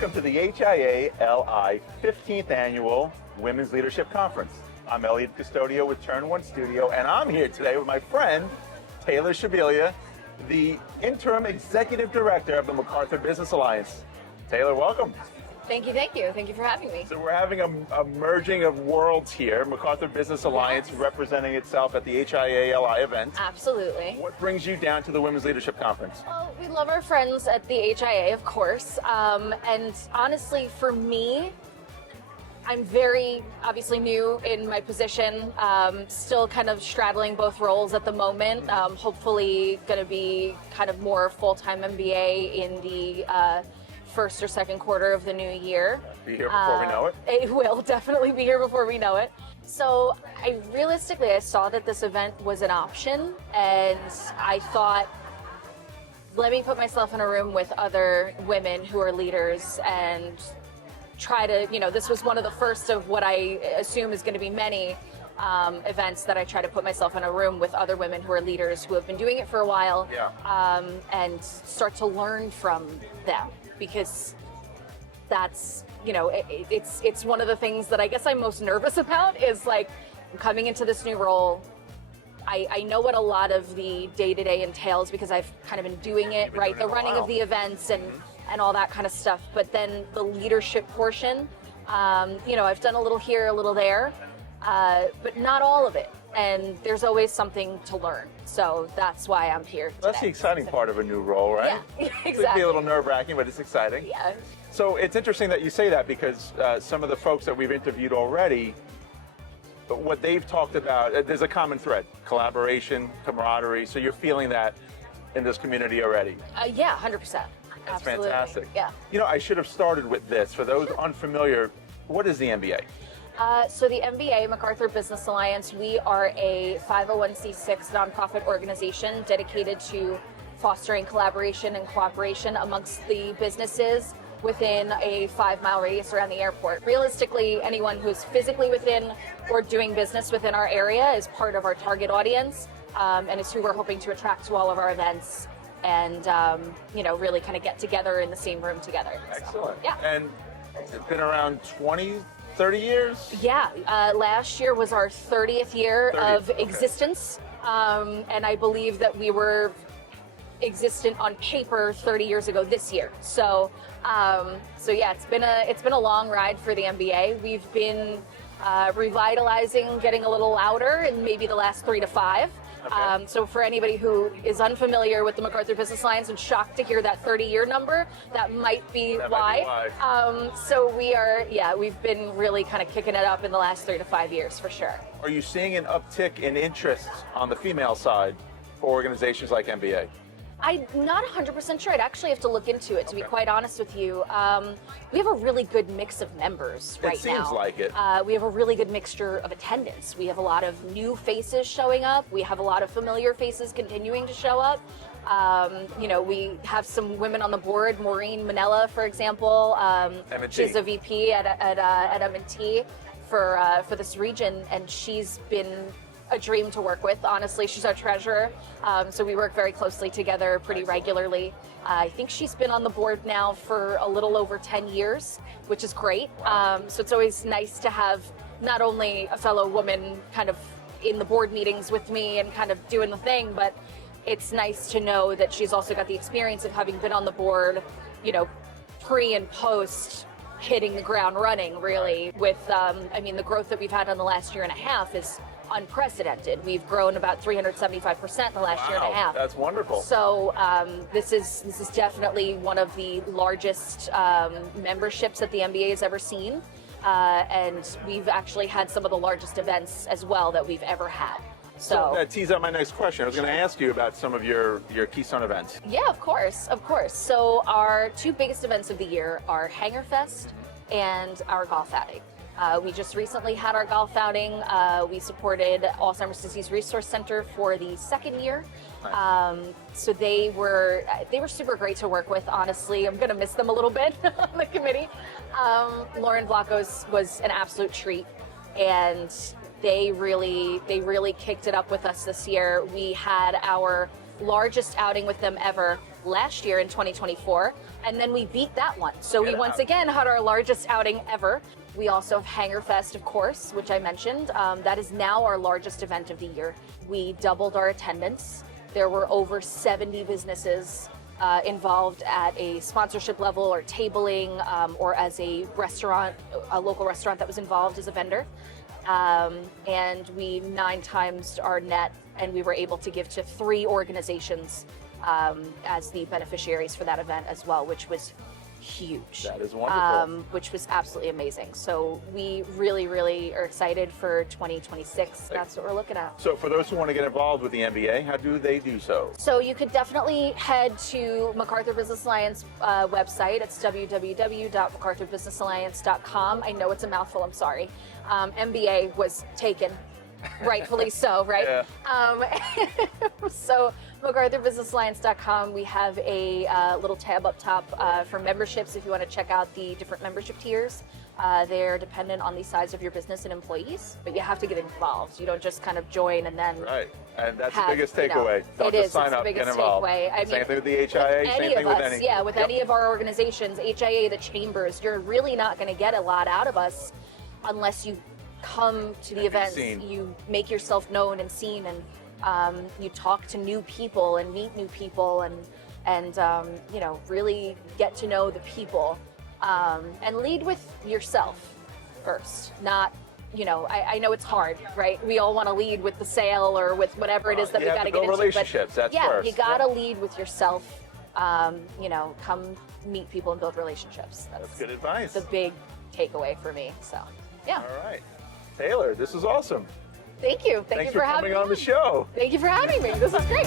Welcome to the HIA-LI 15th Annual Women's Leadership Conference. I'm Eliud Custodio with Turn One Studio, and I'm here today with my friend, Taylor Scibilia, the Interim Executive Director of the MacArthur Business Alliance. Taylor, welcome. Thank you, thank you. Thank you for having me. So we're having a merging of worlds here, MacArthur Business Alliance Yes. representing itself at the HIA-LI event. Absolutely. What brings you down to the Women's Leadership Conference? Well, we love our friends at the HIA, of course. And honestly, for me, I'm very obviously new in my position, still kind of straddling both roles at the moment. Hopefully going to be kind of more full-time MBA in the first or second quarter of the new year. Be here before we know it? It will definitely be here before we know it. So I saw that this event was an option, and I thought, let me put myself in a room with other women who are leaders and try to, this was one of the first of what I assume is going to be many events that I try to put myself in a room with other women who are leaders who have been doing it for a while, and start to learn from them, because that's, it's one of the things that I guess I'm most nervous about is like coming into this new role. I know what a lot of the day-to-day entails because I've kind of been doing it, right? The running of the events and all that kind of stuff. But then the leadership portion, I've done a little here, a little there, but not all of it. And there's always something to learn. So that's why I'm here today. That's the exciting part of a new role, right? Yeah, exactly. It could be a little nerve-wracking, but it's exciting. Yeah. So it's interesting that you say that, because some of the folks that we've interviewed already, what they've talked about, there's a common thread: collaboration, camaraderie. So you're feeling that in this community already? Yeah, 100%. That's Absolutely. fantastic. Yeah. I should have started with this. For those unfamiliar, what is the MBA? So the MBA, MacArthur Business Alliance, we are a 501c6 nonprofit organization dedicated to fostering collaboration and cooperation amongst the businesses within a 5-mile radius around the airport. Realistically, anyone who's physically within or doing business within our area is part of our target audience, and is who we're hoping to attract to all of our events and, really kind of get together in the same room together. Excellent. So, yeah. And it's been around 20, 30 years? Yeah, last year was our 30th year of existence, and I believe that we were existent on paper 30 years ago this year. So yeah, it's been a long ride for the MBA. We've been revitalizing, getting a little louder in maybe the last 3 to 5. Okay. So for anybody who is unfamiliar with the MacArthur Business Alliance and shocked to hear that 30-year number, that might be why. So we've been really kind of kicking it up in the last 3 to 5 years for sure. Are you seeing an uptick in interest on the female side for organizations like MBA? I'm not 100% sure. I'd actually have to look into it, to be quite honest with you. We have a really good mix of members right now. It seems like it. We have a really good mixture of attendance. We have a lot of new faces showing up. We have a lot of familiar faces continuing to show up. We have some women on the board. Maureen Manella, for example. She's a VP at M&T for this region, and she's been a dream to work with. Honestly, she's our treasurer, so we work very closely together pretty regularly. I think she's been on the board now for a little over 10 years, which is great. So it's always nice to have not only a fellow woman kind of in the board meetings with me and kind of doing the thing, but it's nice to know that she's also got the experience of having been on the board, pre and post hitting the ground running, really, with, the growth that we've had in the last year and a half is unprecedented. We've grown about 375% in the last year and a half. That's wonderful. So this is definitely one of the largest memberships that the MBA has ever seen, and we've actually had some of the largest events as well that we've ever had. So that tees up my next question. I was going to ask you about some of your keystone events. Yeah, of course. So our 2 biggest events of the year are HangarFest and our golf outing. We just recently had our golf outing. We supported Alzheimer's Disease Resource Center for the 2nd year. Nice. So they were super great to work with, honestly. I'm going to miss them a little bit on the committee. Lauren Vlachos was an absolute treat, and they really kicked it up with us this year. We had our largest outing with them ever last year in 2024, and then we beat that one. So we once again had our largest outing ever. We also have HangarFest, of course, which I mentioned. That is now our largest event of the year. We doubled our attendance. There were over 70 businesses involved at a sponsorship level or tabling, or as a restaurant, a local restaurant that was involved as a vendor. And we 9 times our net, and we were able to give to 3 organizations as the beneficiaries for that event as well, which was huge. That is wonderful. Which was absolutely amazing. So we really, really are excited for 2026. That's what we're looking at. So for those who want to get involved with the MBA, how do they do so? So you could definitely head to MacArthur Business Alliance website. It's www.MacArthurBusinessAlliance.com. I know it's a mouthful, I'm sorry. MBA was taken, rightfully so, right? Yeah. So MacArthurBusinessAlliance.com, we have a little tab up top for memberships if you want to check out the different membership tiers. They're dependent on the size of your business and employees, but you have to get involved. You don't just kind of join and then Right, and that's the biggest takeaway. Don't it just is. sign It's up, the get biggest involved. takeaway. I Same mean, thing with the HIA, same thing with any. Yeah, with any of our organizations, HIA, the chambers, you're really not going to get a lot out of us unless you come to the events, you make yourself known and seen, and you talk to new people and meet new people, and you know, really get to know the people, and lead with yourself first. Not, you know, I know it's hard, right? We all want to lead with the sale or with whatever it is that we got to get into. Relationships. That's yeah, first. you got to lead with yourself. You know, come meet people and build relationships. That's good advice. The big takeaway for me. So, yeah. All right, Taylor, this is awesome. Thank you. Thank Thanks you for coming having me on the show. Thank you for having me. This is great.